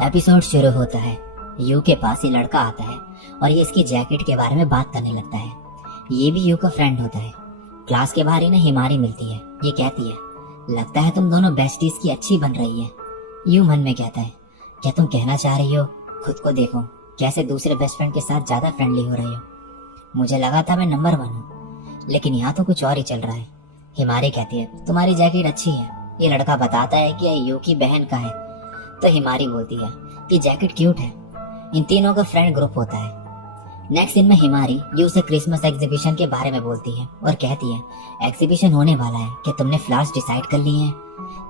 Episode शुरू होता है। यू के पास ये लड़का आता है और ये इसकी जैकेट के बारे में बात करने लगता है। ये भी यू का फ्रेंड होता है। क्लास के बाहर इन्हें हिमारी मिलती है। ये कहती है, लगता है तुम दोनों बेस्टीज की अच्छी बन रही है। यू मन में कहता है, क्या तुम कहना चाह रही हो? खुद को देखो, कैसे दूसरे बेस्ट फ्रेंड के साथ ज्यादा फ्रेंडली हो रही हो। मुझे लगा था मैं नंबर 1 हूँ, लेकिन यहाँ तो कुछ और ही चल रहा है। हिमारी कहती है, तुम्हारी जैकेट अच्छी है। ये लड़का बताता है कि यह यू की बहन का है। तो हिमारी बोलती है कि जैकेट क्यूट है। इन तीनों का फ्रेंड ग्रुप होता है। नेक्स्ट दिन में हिमारी यू से क्रिसमस एग्जीबिशन के बारे में बोलती है और कहती है, एग्जीबिशन होने वाला है, क्या तुमने फ्लावर्स डिसाइड कर लिए हैं?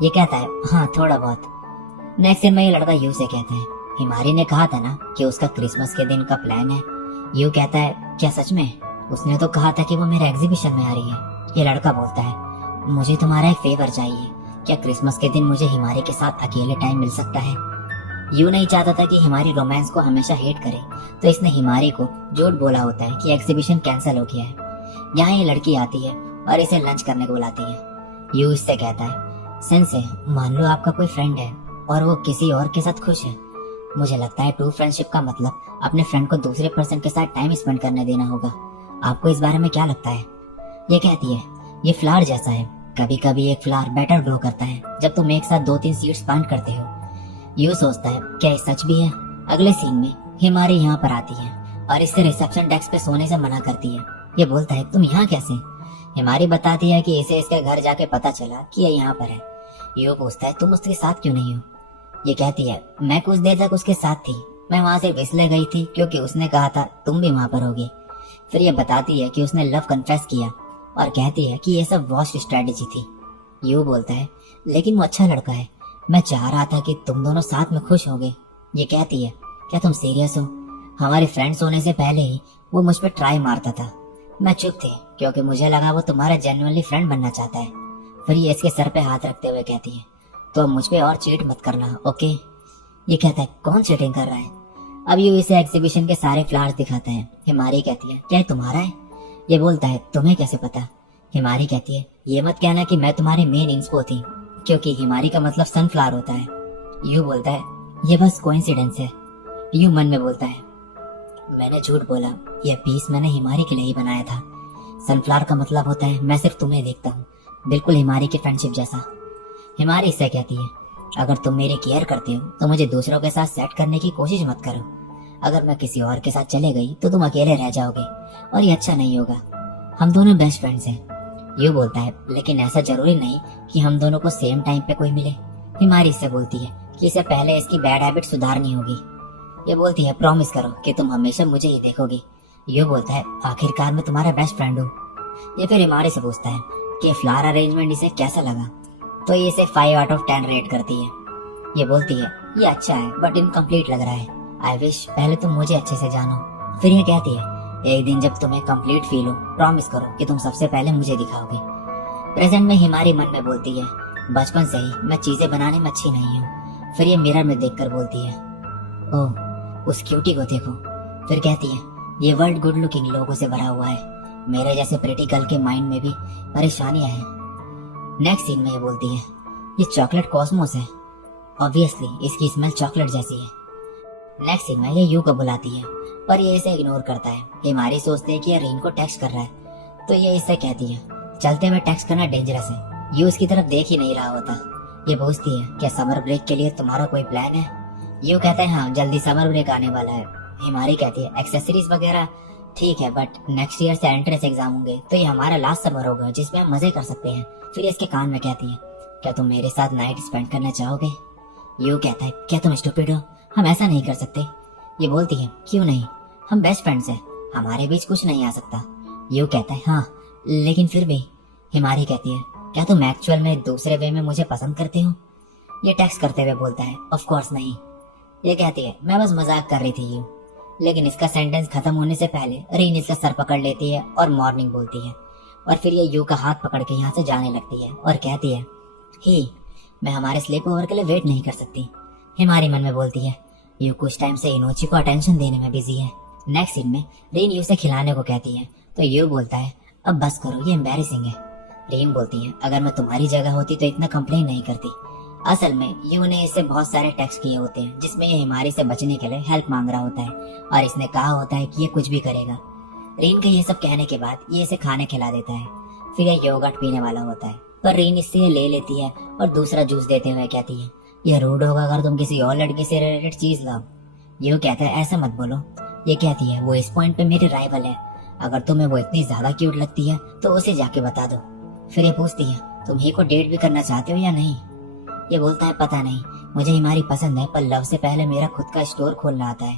ये कहता है, हाँ थोड़ा बहुत। नेक्स्ट दिन में ये लड़का यू से कहता है, हिमारी ने कहा था ना कि उसका क्रिसमस के दिन का प्लान है। यू कहता है, क्या सच में? उसने तो कहा था कि वो मेरे एग्जीबिशन में आ रही है। ये लड़का बोलता है, मुझे तुम्हारा एक फेवर चाहिए। क्या क्रिसमस के दिन मुझे हिमारी के साथ अकेले टाइम मिल सकता है? यू नहीं चाहता था कि हिमारी रोमांस को हमेशा हेट करे, तो इसने हिमारी को झूठ बोला होता है कि एग्जीबिशन कैंसिल हो गया है। यहाँ ये लड़की आती है और इसे लंच करने को बुलाती है। यू इससे कहता है, सेंसे, मान लो आपका कोई फ्रेंड है और वो किसी और के साथ खुश है। मुझे लगता है ट्रू फ्रेंडशिप का मतलब अपने फ्रेंड को दूसरे पर्सन के साथ टाइम स्पेंड करने देना होगा। आपको इस बारे में क्या लगता है? ये कहती है, ये फ्लावर जैसा है। कभी कभी एक फ्लावर बेटर ग्रो करता है जब तुम एक साथ 2-3 सीड्स प्लांट करते हो। यू सोचता है, क्या ये सच भी है? अगले सीन में हिमारी यहाँ पर आती है और इससे रिसेप्शन डेस्क पे सोने से मना करती है। ये बोलता है, तुम यहाँ कैसे? हिमारी बताती है कि इसे इसके घर जाके पता चला कि ये यहाँ पर है। यू पूछता है, तुम उसके साथ क्यों नहीं हो? ये कहती है, मैं कुछ देर तक उसके साथ थी। मैं वहां से इसलिए गई थी क्योंकि उसने कहा था तुम भी वहां पर होगी। फिर ये बताती है कि उसने लव कन्फेस किया और कहती है कि ये सब वॉश स्ट्रेटेजी थी। यू बोलता है, लेकिन वो अच्छा लड़का है। मैं चाह रहा था कि तुम दोनों साथ में खुश होगे। ये कहती है, क्या तुम सीरियस हो? हमारे फ्रेंड्स होने से पहले ही वो मुझ पर ट्राई मारता था। मैं चुप थी क्योंकि मुझे लगा वो तुम्हारा जेन्युइनली फ्रेंड बनना चाहता है। फिर ये इसके सर पे हाथ रखते हुए कहती है, तो अब मुझ पे और चीट मत करना, ओके? ये कहता है, कौन चीटिंग कर रहा है? अब यू इसे एग्जीबिशन के सारे फ्लावर्स दिखाते हैं। हिमारी कहती है, क्या ये तुम्हारा है? ये बोलता है, तुम्हें कैसे पता? हिमारी कहती है, ये मत कहना कि मैं तुम्हारी मेन इंस्पो थी, क्योंकि हिमारी का मतलब सनफ्लावर होता है। यू बोलता है, ये बस कोइंसिडेंस है। यू मन में बोलता है, मैंने झूठ बोला। यह पीस मैंने हिमारी के लिए ही बनाया था। सनफ्लावर का मतलब होता है मैं सिर्फ तुम्हें देखता हूँ, बिल्कुल हिमारी की फ्रेंडशिप जैसा। हिमारी इससे कहती है, अगर तुम मेरी केयर करते हो तो मुझे दूसरों के साथ सेट करने की कोशिश मत करो। अगर मैं किसी और के साथ चले गई तो तुम अकेले रह जाओगे और ये अच्छा नहीं होगा। हम दोनों बेस्ट फ्रेंड्स हैं। यू बोलता है, लेकिन ऐसा जरूरी नहीं कि हम दोनों को सेम टाइम पे कोई मिले। हिमारी इससे बोलती है कि इसे पहले इसकी बैड हैबिट सुधारनी होगी। ये बोलती है, प्रॉमिस करो कि तुम हमेशा मुझे ही देखोगी। यू बोलता है, आखिरकार मैं तुम्हारा बेस्ट फ्रेंड हूँ। ये फिर हिमारी से पूछता है कि फ्लावर अरेंजमेंट इसे कैसा लगा। तो ये इसे 5 आउट ऑफ 10 रेट करती है। ये बोलती है, ये अच्छा है बट इनकम्प्लीट लग रहा है। आई विश पहले तुम मुझे अच्छे से जानो। फिर ये कहती है, एक दिन जब तुम्हें कंप्लीट फील हो, प्रॉमिस करो कि तुम सबसे पहले मुझे दिखाओगे। प्रेजेंट में हिमारी मन में बोलती है, बचपन से ही मैं चीजें बनाने में अच्छी नहीं हूँ। फिर ये मिरर में देखकर बोलती है, ओह उस क्यूटी को देखो। फिर कहती है, ये वर्ल्ड गुड लुकिंग लोगों से भरा हुआ है। मेरे जैसे प्रेटी गर्ल के माइंड में भी परेशानियां हैं। नेक्स्ट सीन में ये बोलती है, ये चॉकलेट कॉस्मोस है। ऑब्वियसली इसकी स्मेल चॉकलेट जैसी है। नेक्स्ट सीन में ये यू को बुलाती है पर ये इसे इग्नोर करता है। हिमारी सोचते है कि ये रीन को टेक्स्ट कर रहा है, तो ये इससे कहती है, चलते हुए टेक्स्ट करना डेंजरस है। यू इसकी तरफ देख ही नहीं रहा होता। ये पूछती है, क्या समर ब्रेक के लिए तुम्हारा कोई प्लान है? यू कहता है, हाँ जल्दी समर ब्रेक आने वाला है। हिमारी कहती है, एक्सेसरीज वगैरह ठीक है बट नेक्स्ट ईयर से एंट्रेंस एग्जाम होंगे, तो ये हमारा लास्ट समर होगा जिसमें हम मजे कर सकते हैं। फिर इसके कान में कहती है, क्या तुम मेरे साथ नाइट स्पेंड करना चाहोगे? यू कहता है, क्या तुम स्टूपिड हो? हम ऐसा नहीं कर सकते। ये बोलती है, क्यों नहीं? हम बेस्ट फ्रेंड्स हैं, हमारे बीच कुछ नहीं आ सकता। यू कहता है, हाँ लेकिन फिर भी। हिमारी कहती है, क्या तुम एक्चुअल में दूसरे वे में मुझे पसंद करते हो? ये टेक्स्ट करते हुए बोलता है, ऑफ कोर्स नहीं। ये कहती है, मैं बस मजाक कर रही थी यू। लेकिन इसका सेंटेंस खत्म होने से पहले रीन इसका सर पकड़ लेती है और मॉर्निंग बोलती है। और फिर ये यू का हाथ पकड़ के यहाँ से जाने लगती है और कहती है, ही मैं हमारे स्लीप ओवर के लिए वेट नहीं कर सकती। हिमारी मन में बोलती है, यू कुछ टाइम से इनोची को अटेंशन देने में बिजी है। नेक्स्ट सीन में रीन यू से खिलाने को कहती है, तो यू बोलता है, अब बस करो, ये एम्बैरेसिंग है। रीन बोलती है, अगर मैं तुम्हारी जगह होती तो इतना कंप्लेन नहीं करती। असल में यू ने इससे बहुत सारे टेक्स्ट किए होते हैं जिसमें ये हिमारी से बचने के लिए हेल्प मांग रहा होता है और इसने कहा होता है कि ये कुछ भी करेगा। रीन के ये सब कहने के बाद ये इसे खाने खिला देता है। फिर ये योगर्ट पीने वाला होता है, पर रीन इससे ये ले लेती है और दूसरा जूस देते हुए कहती है, यह रूड होगा अगर तुम किसी और लड़की से रिलेटेड चीज लाओ। यू कहता है, ऐसा मत बोलो। ये कहती है, वो इस पॉइंट पे मेरी राइवल है, अगर तुम्हें वो इतनी ज्यादा क्यूट लगती है तो उसे जाके बता दो। फिर ये पूछती है, तुम ही को डेट भी करना चाहते हो या नहीं? ये बोलता है, पता नहीं, मुझे हिमारी पसंद है, पर लव से पहले मेरा खुद का स्टोर खोलना आता है।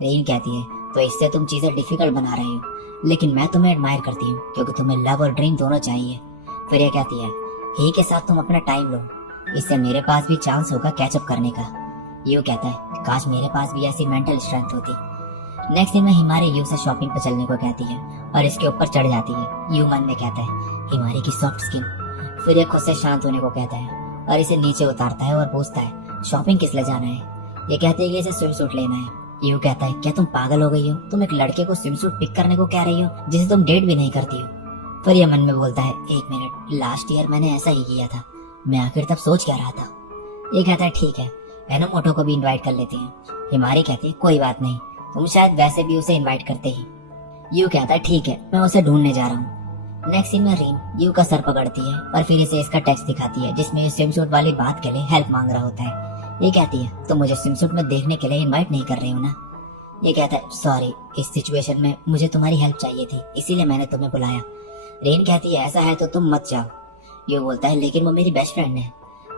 रीन कहती है, तो इससे तुम चीजें डिफिकल्ट बना रहे हो, लेकिन मैं तुम्हें एडमायर करती हूँ क्योंकि तुम्हें लव और ड्रीम दोनों चाहिए। फिर ये कहती है, ही के साथ तुम अपना टाइम लो, इससे मेरे पास भी चांस होगा कैचअप करने का। यू कहता है, काश मेरे पास भी ऐसी मेंटल स्ट्रेंथ होती। नेक्स्ट दिन में हिमारी यू से शॉपिंग पर चलने को कहती है और इसके ऊपर चढ़ जाती है। यू मन में कहता है, हिमारी की सॉफ्ट स्किन। फिर ये खुद से शांत होने को कहता है और इसे नीचे उतारता है और पूछता है, शॉपिंग किस लिए जाना है? ये कहती है कि इसे स्विम सूट लेना है। यू कहता है, क्या तुम पागल हो गई हो? तुम एक लड़के को स्विम सूट पिक करने को कह रही हो जिसे तुम डेट भी नहीं करती हो। फिर ये मन में बोलता है, एक मिनट, लास्ट ईयर मैंने ऐसा ही किया था, मैं आखिर तब सोच क्या रहा था। ये कहता है, ठीक है, एनोमोटो को भी इनवाइट कर लेते हैं। हिमारी कहती है, कोई बात नहीं, तुम शायद वैसे भी उसे इनवाइट करते ही। यू कहता है, ठीक है, मैं उसे ढूंढने जा रहा हूँ। नेक्स्ट सीन में रीन यू का सर पकड़ती है और फिर इसे इसका टेक्स्ट दिखाती है जिसमें स्विम सूट वाली बात के लिए हेल्प मांग रहा होता है। ये कहती है, तुम मुझे स्विम सूट में देखने के लिए इनवाइट नहीं कर रहे हो ना? ये कहता है, सॉरी, इस सिचुएशन में मुझे तुम्हारी हेल्प चाहिए थी, इसीलिए मैंने तुम्हें बुलाया। रीन कहती है, ऐसा है तो तुम मत जाओ। यू बोलता है, लेकिन वो मेरी बेस्ट फ्रेंड है।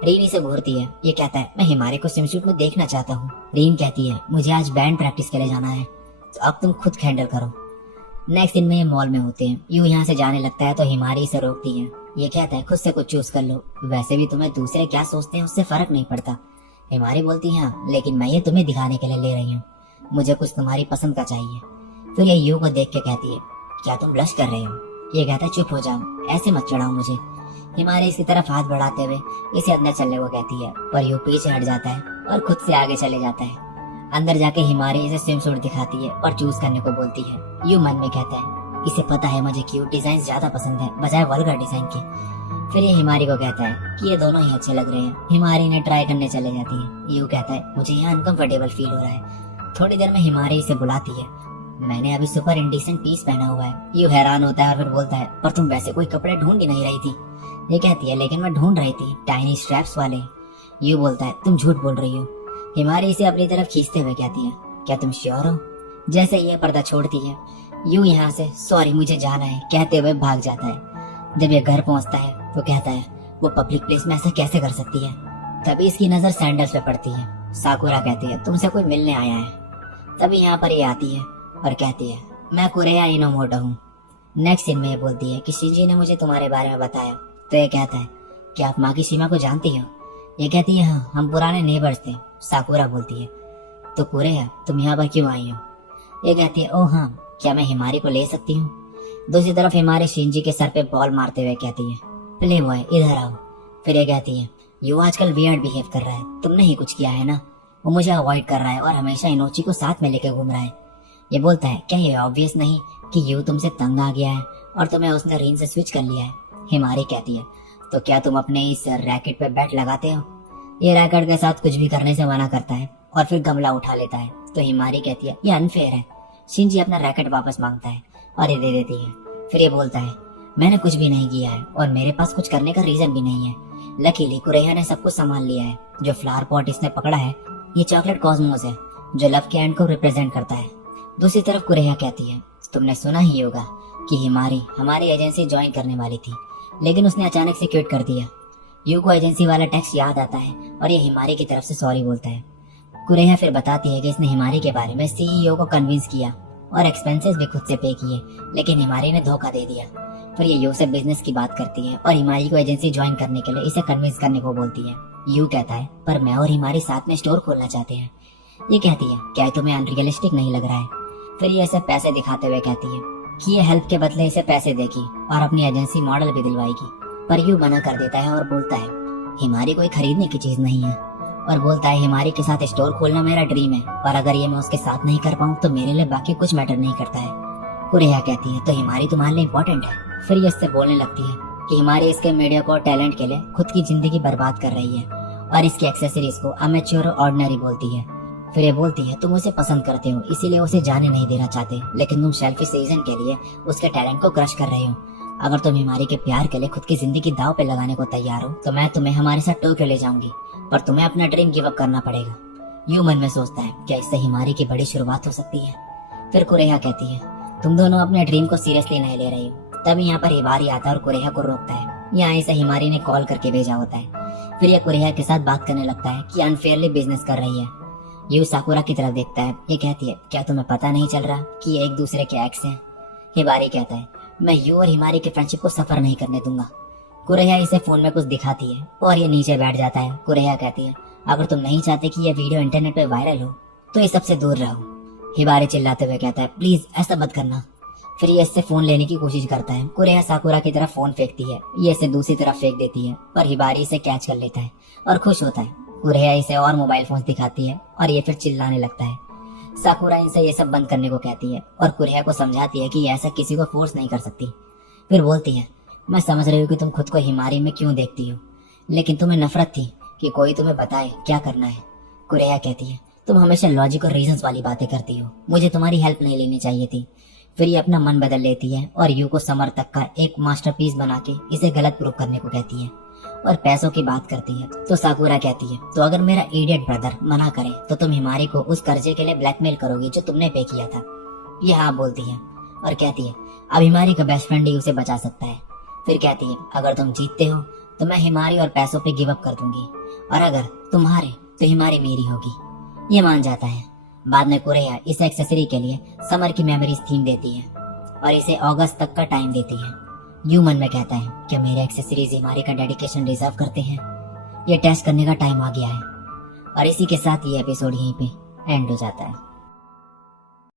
रीन इसे घूरती है। ये कहता है, मैं हिमारी को स्विम सूट में देखना चाहता हूँ। रीन कहती है, मुझे आज बैंड प्रैक्टिस के लिए जाना है, तो अब तुम खुद हैंडल करो। नेक्स्ट दिन में ये मॉल में होते हैं। यू यहाँ से जाने लगता है तो हिमारी इसे रोकती है। ये कहता है, खुद से कुछ चूज कर लो, वैसे भी तुम्हें दूसरे क्या सोचते हैं उससे फर्क नहीं पड़ता। हिमारी बोलती है, हाँ, लेकिन मैं ये तुम्हें दिखाने के लिए ले रही हूँ, मुझे कुछ तुम्हारी पसंद का चाहिए। फिर ये यू को देख के कहती है, क्या तुम ब्लश कर रहे हो? ये कहता है, चुप हो जाओ, ऐसे मत चढ़ाओ मुझे। हिमारी इसकी तरफ हाथ बढ़ाते हुए इसे अंदर चलने को कहती है, पर यू पीछे हट जाता है और खुद से आगे चले जाता है। अंदर जाके हिमारी इसे स्विम सूट दिखाती है और चूज करने को बोलती है। यू मन में कहता है, इसे पता है मुझे क्यूट डिजाइन ज्यादा पसंद है बजाय वल्गर डिजाइन के। फिर ये हिमारी को कहता है कि ये दोनों ही अच्छे लग रहे हैं। हिमारी ने ट्राई करने चले जाती है। यू कहता है, मुझे यहाँ अनकंफर्टेबल फील हो रहा है। थोड़ी देर में हिमारी इसे बुलाती है। मैंने अभी सुपर इंडिसेंट पीस पहना हुआ है। यू हैरान होता है और फिर बोलता है, पर तुम वैसे कोई कपड़े ढूंढ ही नहीं रही थी। ये कहती है, लेकिन मैं ढूंढ रही थी टाइनी स्ट्रैप्स वाले। यू बोलता है, तुम झूठ बोल रही हो। हिमारी इसे अपनी तरफ खींचते हुए कहती है, क्या तुम श्योर हो? जैसे ये पर्दा छोड़ती है, यू यहाँ से सॉरी मुझे जाना है कहते हुए भाग जाता है। जब ये घर पहुंचता है तो कहता है, वो पब्लिक प्लेस में ऐसा कैसे कर सकती है? तभी इसकी नजर सैंडल्स पे पड़ती है। साकुरा कहती है, तुमसे कोई मिलने आया है। तभी यहाँ पर ये आती है और कहती है, मैं कुरेया इनोमोटो हूँ। नेक्स्ट सीन में ये बोलती है कि शिंजी ने मुझे तुम्हारे बारे में बताया। तो ये कहता है, क्या आप माकीशिमा को जानती हो? ये कहती है, हाँ, हम पुराने नेबर्स थे। साकुरा बोलती है, तो कुरेया तुम यहाँ पर क्यों आई हो? ये कहती है, ओह हाँ, क्या मैं हिमारी को ले सकती हूँ? दूसरी तरफ हिमारी शिंजी के सर पे बॉल मारते हुए कहती है, प्ले बॉय इधर आओ। फिर ये कहती है, यू आजकल वियर्ड बिहेव कर रहा है, तुमने ही कुछ किया है ना? वो मुझे अवॉइड कर रहा है और हमेशा इनोची को साथ में लेके घूम रहा है। ये बोलता है, क्या ये ऑब्वियस नहीं कि यू तुमसे तंग आ गया है और तुम्हें उसने रीन से स्विच कर लिया है? हिमारी कहती है, तो क्या तुम अपने इस रैकेट पे बैट लगाते हो? ये रैकेट के साथ कुछ भी करने से मना करता है और फिर गमला उठा लेता है। तो हिमारी कहती है, ये अनफेयर है। शिंजी अपना रैकेट वापस मांगता है और ये दे देती है। फिर ये बोलता है, मैंने कुछ भी नहीं किया है और मेरे पास कुछ करने का रीजन भी नहीं है। लकीली कुरेया ने सब कुछ संभाल लिया है। जो फ्लावर पॉट इसने पकड़ा है, ये चॉकलेट कॉस्मोस है जो लव के एंड को रिप्रेजेंट करता है। दूसरी तरफ कुरेया कहती है, तुमने सुना ही होगा कि हिमारी हमारी एजेंसी ज्वाइन करने वाली थी, लेकिन उसने अचानक से क्विट कर दिया। यू को एजेंसी वाला टेक्स्ट याद आता है और ये हिमारी की तरफ से सॉरी बोलता है। कुरेया फिर बताती है कि इसने हिमारी के बारे में सीईओ को कन्विंस किया और एक्सपेंसेस भी खुद से पे किए, लेकिन हिमारी ने धोखा दे दिया। फिर ये यू से बिजनेस की बात करती है और हिमारी को एजेंसी ज्वाइन करने के लिए इसे कन्विंस करने को बोलती है। यू कहता है, पर मैं और हिमारी साथ में स्टोर खोलना चाहते हैं। ये कहती है, क्या तुम्हें अनरियलिस्टिक नहीं लग रहा है? फिर ये इसे पैसे दिखाते हुए कहती है कि ये हेल्प के बदले इसे पैसे देगी और अपनी एजेंसी मॉडल भी दिलवाएगी। पर यू मना कर देता है और बोलता है, हिमारी कोई खरीदने की चीज नहीं है। और बोलता है, हिमारी के साथ स्टोर खोलना मेरा ड्रीम है और अगर ये मैं उसके साथ नहीं कर पाऊँ तो मेरे लिए बाकी कुछ मैटर नहीं करता है। कुरेया कहती है, तो हिमारी तुम्हारे लिए इम्पोर्टेंट है। फिर ये इससे बोलने लगती है कि हिमारी इसके मीडिया को टैलेंट के लिए खुद की जिंदगी बर्बाद कर रही है और इसकी एक्सेसरीज को अमेच्योर और ऑर्डिनरी बोलती है। फिर ये बोलती है तुम उसे पसंद करते हो इसीलिए उसे जाने नहीं देना चाहते, लेकिन तुम सेल्फिश रीजन के लिए उसके टैलेंट को क्रश कर रहे हो। अगर तुम हिमारी के प्यार के लिए खुद की जिंदगी दाव पे लगाने को तैयार हो तो मैं तुम्हें हमारे साथ टोक्यो ले जाऊंगी, पर तुम्हें अपना ड्रीम गिव अप करना पड़ेगा। यू मन में सोचता है क्या इससे हिमारी की बड़ी शुरुआत हो सकती है। फिर कुरेहा कहती है तुम दोनों अपने ड्रीम को सीरियसली नहीं ले रही हो। तभी यहाँ पर हिमारी आता है और कुरेहा को रोकता है। यहाँ इसे हिमारी ने कॉल करके भेजा होता है। फिर यह कुरेहा के साथ बात करने लगता है कि अनफेयरली बिजनेस कर रही है। यू साकुरा की तरफ देखता है। ये कहती है क्या तुम्हें पता नहीं चल रहा कि ये एक दूसरे के एक्स हैं। हिमारी कहता है मैं यू और हिमारी के फ्रेंडशिप को सफर नहीं करने दूंगा। कुरेहा इसे फोन में कुछ दिखाती है और ये नीचे बैठ जाता है। कुरेहा कहती है अगर तुम नहीं चाहते कि यह वीडियो इंटरनेट पे वायरल हो तो ये सबसे दूर रहो। हिमारी चिल्लाते हुए कहता है प्लीज ऐसा मत करना। फिर ये इससे फोन लेने की कोशिश करता है। कुरेहा साकुरा की तरफ फोन फेंकती है, ये इसे दूसरी तरफ फेंक देती है, पर हिमारी इसे कैच कर लेता है और खुश होता है। कुरेहा इसे और मोबाइल फोन दिखाती है और ये फिर चिल्लाने लगता है। साकुरा इनसे ये सब बंद करने को कहती है और कुरेहा को समझाती है कि ये ऐसा किसी को फोर्स नहीं कर सकती। फिर बोलती है मैं समझ रही हूँ कि तुम खुद को हिमारी में क्यों देखती हो, लेकिन तुम्हें नफरत थी कि कोई तुम्हें बताए क्या करना है। कुरेहा कहती है तुम हमेशा लॉजिक और रीजंस वाली बातें करती हो, मुझे तुम्हारी हेल्प नहीं लेनी चाहिए थी। फिर ये अपना मन बदल लेती है और यू को समर तक का एक मास्टरपीस बना के इसे गलत प्रूव करने को कहती है और पैसों की बात करती है। तो साकुरा कहती है तो अगर मेरा इडियट ब्रदर मना करे तो तुम हिमारी को उस कर्जे के लिए ब्लैकमेल करोगी जो तुमने पे किया था। ये हाँ बोलती है और कहती है अब हिमारी का बेस्ट फ्रेंड ही उसे बचा सकता है। फिर कहती है अगर तुम जीतते हो तो मैं हिमारी और पैसों पे गिव अप कर दूंगी, और अगर तुम हारे तो हिमारी मेरी होगी। ये मान जाता है। बाद में कुरेहा इस एक्सेसरी के लिए समर की मेमोरीज थीम देती है और इसे अगस्त तक का टाइम देती है। यू मन में कहता है कि मेरे एक्सेसरीज हिमारी का डेडिकेशन डिजर्व करते हैं। ये टेस्ट करने का टाइम आ गया है। और इसी के साथ ये एपिसोड यहीं पे एंड हो जाता है।